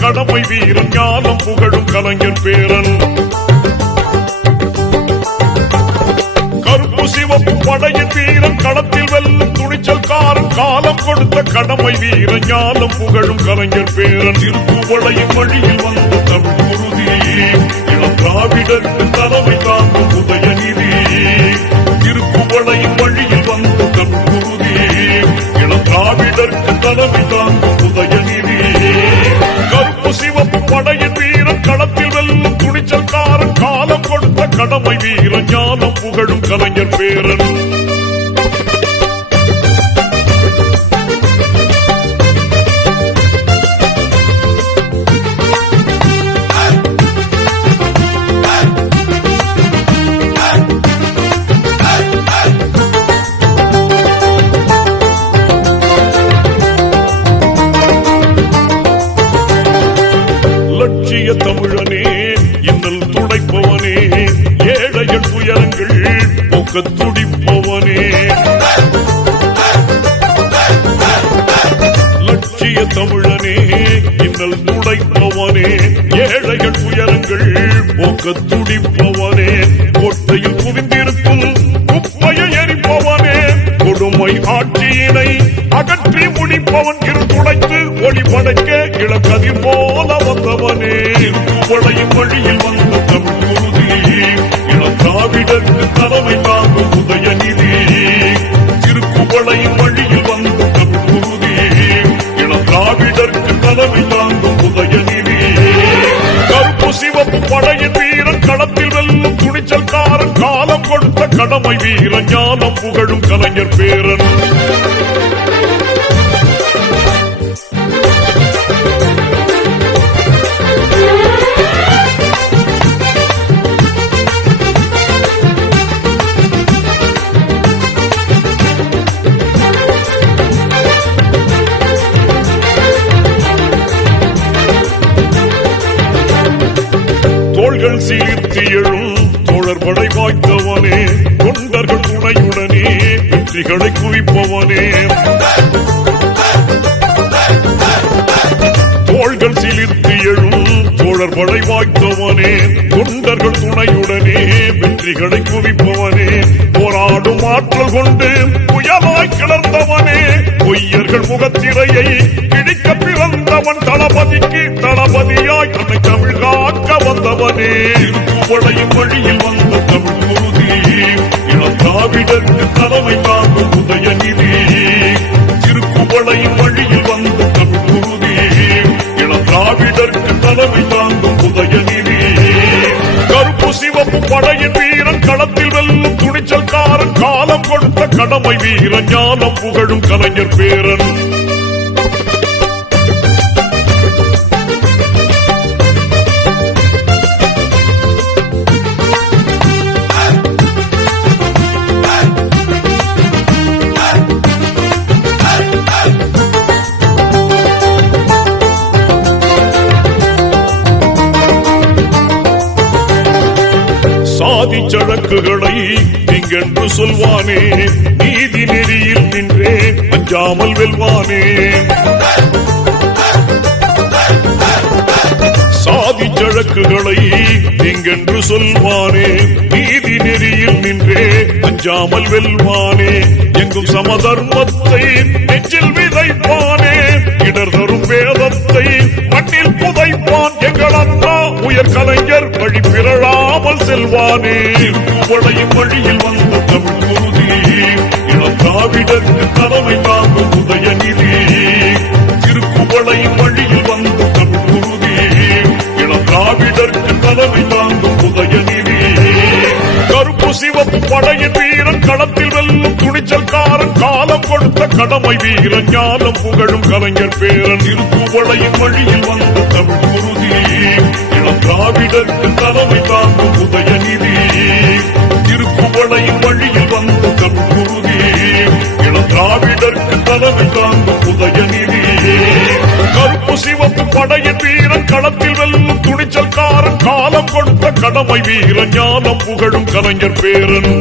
கடமை வீரன் ஞானம் புகழும் கலைஞர் பேரன். கருப்பு சிவப்பு படையின் வீரன் களத்தில் வெல்லும் துணிச்சல்காரன் காலம் கொடுத்த கடமை வீரன் ஞானம் புகழும் கலைஞர் பேரன். திருப்புவளையின் வழியில் வந்த தமிழ் குருதி இளம் திராவிடருக்கு தலைமை தாங்கும் உதயநிதி. திருப்புவளையின் வழியில் வந்த தமிழ் குருதி இளம் திராவிடருக்கு தலைமை தாங்கும் உதயநிதி. கருப்பு சிவப்பு படையின் வீரன் களத்தில் வெல்லும் துணிச்சல்காரன் காலம் கொடுத்த கடமை வீரன் ஞானம் புகழும் கலைஞர் பேரன். லட்சிய தமிழனே இன்னல் துடைப்பவனே ஏழைகள் துயரங்கள் போக்க துடிப்பவனே. லட்சிய தமிழனே இன்னல் துடைப்பவனே ஏழைகள் துயரங்கள் போக்க துடிப்பவனே. கோட்டையில் குவிந்திருக்கும் குப்பையை எரிப்பவனே கொடுமை ஆட்சியினை அகற்றி முடிப்பவன். இருந்துடைத்து ஒளி படைக்க இளக்கதிர் போல வந்தவனே. திருப்புவளையின் வழியில் வந்த தமிழ் குருதி இளம் திராவிடருக்கு தலைமை தாங்கும் உதயநிதி. திருப்புவளையின் வழியில் வந்த தமிழ் குருதி இளம் திராவிடருக்கு தலைமை தாங்கும் உதயநிதி. கருப்பு சிவப்பு படையின் வீரன் களத்தில் வெல்லும் துணிச்சல்காரன் காலம் கொடுத்த கடமை வீரன் ஞானம் புகழும் கலைஞர் பேரன். தோள்கள் சீர்த்தி எழும் தோழர் படை வாய்த்தவனே தொண்டர்கள் துணையுடனே வெற்றிகளை குவிப்பவனே. தோள்கள் சீர்த்தி எழும் தோழர் படை வாய்த்தவனே தொண்டர்கள் துணையுடனே வெற்றிகளை குவிப்பவனே. போராடும் ஆற்றல் கொண்டு புயலாய் கிளர்ந்தவனே பொய்யர்கள் முகத்திரையை கிழிக்க பிறந்தவன். தளபதிக்கு தளபதியாய் தன்னை தமிழ் காக்க வந்தவனே. திருப்புவளையின் வழியில் வந்த தமிழ் குருதி இளம் திராவிடருக்கு தலைமை தாங்கும் உதயநிதி. திருப்புவளையின் வழியில் வந்த தமிழ் குருதி இளம் திராவிடருக்கு தலைமை தாங்கும் உதயநிதி. கருப்பு சிவப்பு படையின் வீரன் களத்தில் வெல்லும் துணிச்சல்காரன் காலம் கொடுத்த கடமை வீரன் ஞானம் புகழும் கலைஞர் பேரன். சாதி சழக்குகளை திங்கென்று சொல்வானே நீதி நெறியில் நின்றே அஞ்சாமல் வெல்வானே. சாதி சழக்குகளை திங்கென்று சொல்வானே நீதி நெறியில் நின்றே அஞ்சாமல் வெல்வானே. எங்கும் சமதர்மத்தை நெஞ்சில் விதைப்பானே இடர் தரும் வேதத்தை மண்ணில் புதைப்பான். எங்கள் அண்ணா உயர் கலைஞர் வழி பிறழாமல் செல்வானே. திருப்புவளையின் வழியில் வந்த தமிழ் குருதி இளம் திராவிடருக்கு தலைமை தாங்கும் உதயநிதி. திருப்புவளையின் வழியில் வந்த தமிழ் குருதி இளம் திராவிடருக்கு தலைமை தாங்கும் உதயநிதி. கருப்பு சிவப்பு படையின் வீரன் களத்தில் வெல்லும் துணிச்சல்காரன் காலம் கொடுத்த கடமை வீரன் ஞானம் புகழும் கலைஞர் பேரன். திருப்புவளையின் வழியில் வந்த தமிழ் குருதி இளம் திராவிடருக்கு தலைமை தாங்கும் உதயநிதி. திருப்புவளையின் வழியில் வந்த தமிழ் குருதி இளம் திராவிடருக்கு தலைமை தாங்கும் உதயநிதி. கருப்பு சிவப்பு படையின் வீரன் களத்தில் வெல்லும் துணிச்சல்காரன் காலம் கொடுத்த கடமை வீரன் ஞானம் புகழும் கலைஞர் பேரன்.